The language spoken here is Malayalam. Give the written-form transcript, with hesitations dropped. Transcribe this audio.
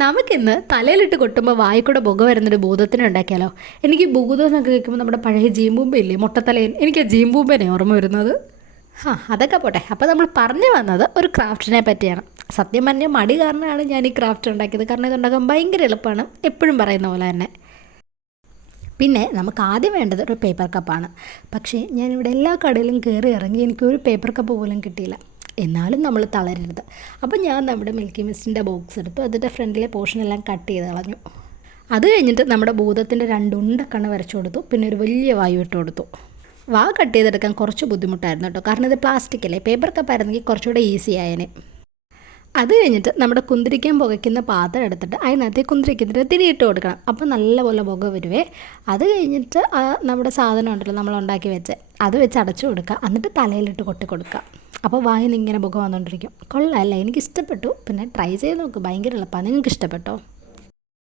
നമുക്കിന്ന് തലയിലിട്ട് കൊട്ടുമ്പോൾ വായിക്കൂടെ പുക വരുന്നൊരു ഭൂതത്തിനെ ഉണ്ടാക്കിയാലോ? എനിക്ക് ഭൂതം എന്നൊക്കെ കേൾക്കുമ്പോൾ നമ്മുടെ പഴയ ജീമ്പൂമ്പ ഇല്ലേ, മുട്ടത്തലയൻ, എനിക്ക് ആ ജീമ്പൂമ്പനെ ഓർമ്മ വരുന്നത്. അതൊക്കെ പോട്ടെ. അപ്പോൾ നമ്മൾ പറഞ്ഞു വന്നത് ഒരു ക്രാഫ്റ്റിനെ പറ്റിയാണ്. സത്യം പറഞ്ഞാൽ മടി കാരണമാണ് ഞാൻ ഈ ക്രാഫ്റ്റ് ഉണ്ടാക്കിയത്. കാരണം ഇതുണ്ടാക്കാൻ ഭയങ്കര എളുപ്പമാണ്, എപ്പോഴും പറയുന്ന പോലെ തന്നെ. പിന്നെ നമുക്ക് ആദ്യം വേണ്ടത് ഒരു പേപ്പർ കപ്പാണ്. പക്ഷേ ഞാനിവിടെ എല്ലാ കടയിലും കയറി ഇറങ്ങി എനിക്കൊരു പേപ്പർ കപ്പ് പോലും കിട്ടിയില്ല. എന്നാലും നമ്മൾ തളരരുത്. അപ്പോൾ ഞാൻ നമ്മുടെ മിൽക്കി മിസ്റ്റിൻ്റെ ബോക്സ് എടുത്തു. അതിൻ്റെ ഫ്രണ്ടിലെ പോർഷനെല്ലാം കട്ട് ചെയ്ത് കളഞ്ഞു. അത് കഴിഞ്ഞിട്ട് നമ്മുടെ ഭൂതത്തിൻ്റെ 2 ഉണ്ടക്കണ്ണ് വരച്ചു കൊടുത്തു. പിന്നെ ഒരു വലിയ വായു ഇട്ട് കൊടുത്തു. വാ കട്ട് ചെയ്തെടുക്കാൻ കുറച്ച് ബുദ്ധിമുട്ടായിരുന്നു കേട്ടോ, കാരണം ഇത് പ്ലാസ്റ്റിക് അല്ലേ. പേപ്പർ കപ്പായിരുന്നെങ്കിൽ കുറച്ചുകൂടെ ഈസി ആയേനെ. അത് കഴിഞ്ഞിട്ട് നമ്മുടെ കുന്തിരിക്കാൻ പുകയ്ക്കുന്ന പാത്രം എടുത്തിട്ട് അതിനകത്ത് കുന്തിരിക്കത്തിട്ട് തിരിയിട്ട് കൊടുക്കണം. അപ്പോൾ നല്ലപോലെ പുക വരുവേ. അത് കഴിഞ്ഞിട്ട് നമ്മുടെ സാധനം ഉണ്ടല്ലോ നമ്മൾ ഉണ്ടാക്കി വെച്ച്, അത് വെച്ച് അടച്ചു കൊടുക്കുക. എന്നിട്ട് തലയിലിട്ട് കൊട്ടി കൊടുക്കുക. അപ്പോൾ വായിൽ നിന്ന് ഇങ്ങനെ പുക വന്നുകൊണ്ടിരിക്കും. കൊള്ളാമല്ലേ? എനിക്കിഷ്ടപ്പെട്ടു. പിന്നെ ട്രൈ ചെയ്ത് നോക്ക്, ഭയങ്കര എളുപ്പമാണ്. നിങ്ങൾക്ക് ഇഷ്ടപ്പെട്ടോ?